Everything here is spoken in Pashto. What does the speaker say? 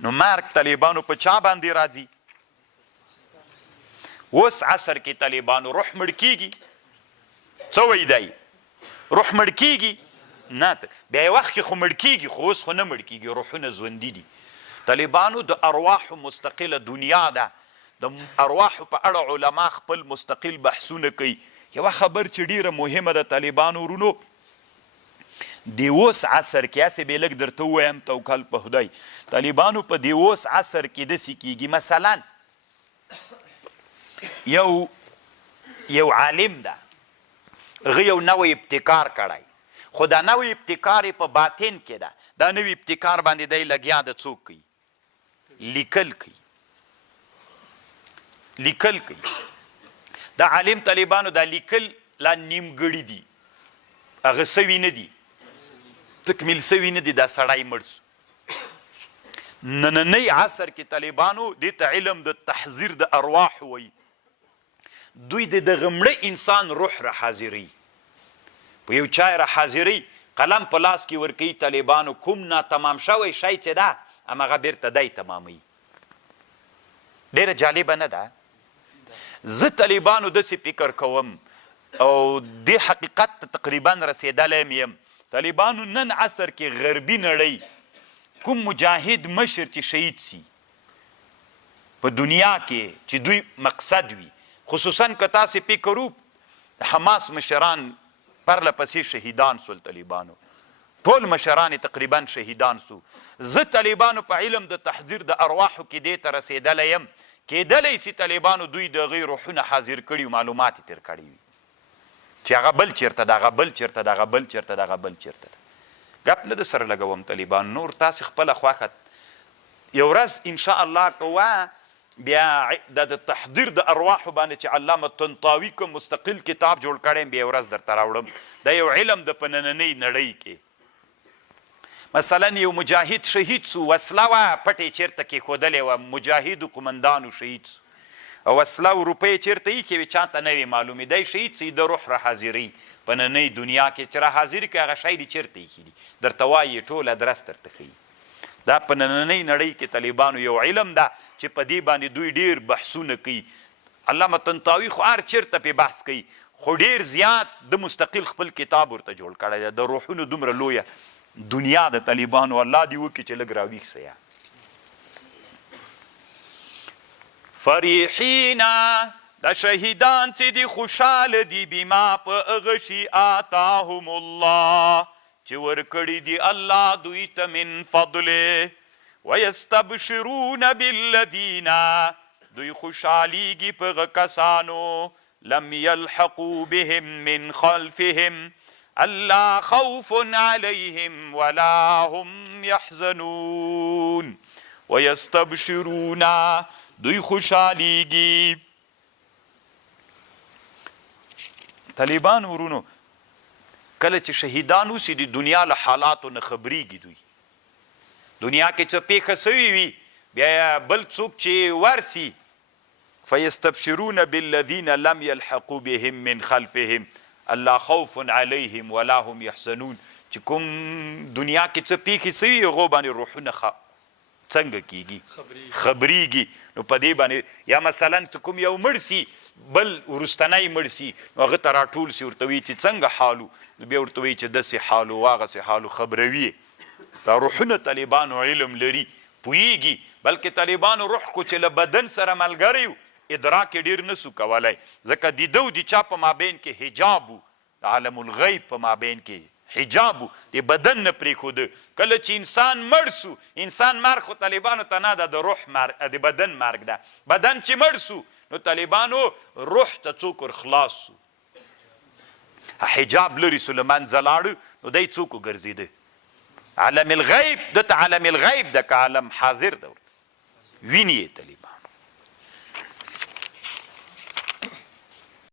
نو مرګ طالبانو په چا باندې راځي؟ اوس عصر کې طالبانو روح مړ کیږي. څه وایي دی؟ روح مړ کیږي؟ نه بیا یې وخت کې خو مړ کیږي، خو اوس خو نه مړ کیږي، روحونه ژوندي دي. طالبانو د ارواحو مستقله دنیا ده، د ارواحو په اړه علما خپل مستقل بحثونه کوي. یوه خبر چې ډیره مهمه ده طالبانو ورونو، د اوس عصر کې هسې به لږ درته ووایم توکل په خدای، طالبانو په د اوس عصر کې داسې کیږي مثلا یو عالم ده، هغه یو نوی ابتکار کړی، خو دا نوی ابتکار یې په باطن کې ده. دا نوی ابتکار باندې دی لګیا د څوک کوي؟ لیکل کوي. دا عالم طالبانو دا لیکل لا نیمګړي دي، هغه سوي نه دي، تکمیل سوي نه دي، دا سړی مړ سو. نننی عصر کې طالبانو دې ته علم د تحذیر د ارواح وایي. دوی د دغه مړه انسان روح را حاضروي، په یو چای را حاضروي، قلم په لاس کې ورکوي. طالبانو کوم ناتمام شوی شی چې ده همغه بیرته دی تماموي. ډېره جالبه نه ده؟ زه طالبانو داسې فکر کوم او دې حقیقت ته تقریبا رسېدلی یم. طالبانو نن عصر کې غربي نړۍ کوم مجاهد مشر چې شهید سي په دنیا کې چې دوی مقصد وي، خصوصا که تاسې فکر وکړو حماس مشران پرله پسې شهیدان سول، طالبانو ټول مشران تقریبا شهیدان سو. زه طالبانو په علم د تحذیر د ارواحو کې دې ته رسېدلی یم، کېدلی سي طالبانو دوی د هغې روحونه حاضر کړي او معلومات یې تېر کړي وي چې هغه بل چېرته ده، هغه بل چېرته ده، هغه بل چېرته ده، هغه بل چېرته ده. ګپ نه در سره لګوم طالبان، نور تاسې خپله خوښه یو ورځ انشاءالله کوه بیا د تحضیر د ارواحو باندې چې علامه طنطاوي کوم مستقل کتاب جوړ کړی بیا یو ورځ درته راوړم. دا یو علم د په نننۍ نړۍ کې مثلا یو مجاهد شهید سو، وسله وه پټې چېرته کېښودلې وه، مجاهدو قمندانو شهید سو او وسله او روپۍ چېرته ایښې وې چاته نه وې معلومې، دی شهید سي د روح را حاضري په نننۍ دنیا کې چې را حاضر کړي هغه شی دې چېرته ایښي دي، درته وایي ټول ادرس درته ښیي. دا په نننۍ نړۍ کې طالبانو یو علم ده چې په دې باندې دوی ډېر بحثونه کوي. علامه طنطاوي خو هر چېرته پې بحث کوي، خو ډېر زیات د مستقل خپل کتاب ورته جوړ کړی دی. د روحونو دومره لویه دنیا د طالبانو، الله دې وکړي چې لږ راویښ سه. فریحینا دا شهیدان چې دي خوشحاله دي بما په هغه شي آتاهم الله چې ورکړي دي الله دوی ته من فضله، ویستبشرون بالذین دوی خوشحالیږي په هغه کسانو لم یلحقوا بهم من خلفهم الله خوف علیهم ولا هم یحزنون. ویستبشرون دوی خوشحالیږي. طالبان ورونو کله چې شهیدان اوسي د دنیا له حالاتو نه خبریږي، دوی دنیا کې څه پیښه سوي وي بیا بل څوک چې ورسي فیستبشرون بالذین لم یلحقوا بهم من خلفهم الله خوف علیهم ولا هم یحزنون. چې کوم دنیا کې څه پیښې سوي هغو باندې روحونه څنګه کیږي خبریږي. نو په دې باندې یا مثلا کوم یو مړ سي بل وروستنی مړ سي نو هغه ته راټول سي ورته وایي چې څنګه حالو، نو بیا ورته وایي چې داسې حالو واغسې حالو خبروي. دا روحونه طالبانو علم لري پوهیږي، بلکې طالبانو روح کو چې له بدن سره ملګری ادراک یې ډېر نسو کولی، ځکه د ده و د چا په مابین کې حجاب و، د عالم الغیب په مابین کې حجاب و، د بدن نه پرېښوده. کله چې انسان مړ سو، انسان مرګ خو طالبانو ته نه ده، د روح مرګ د بدن مرګ ده. بدن چې مړ سو نو طالبانو روح ته څوک ورخلاص سو، حجاب لري سو له منځه لاړه، نو دی څوک وګرځېده عالم الغیب. دته عالم الغیب ده که عالم حاضر ده ویني یې طالبان.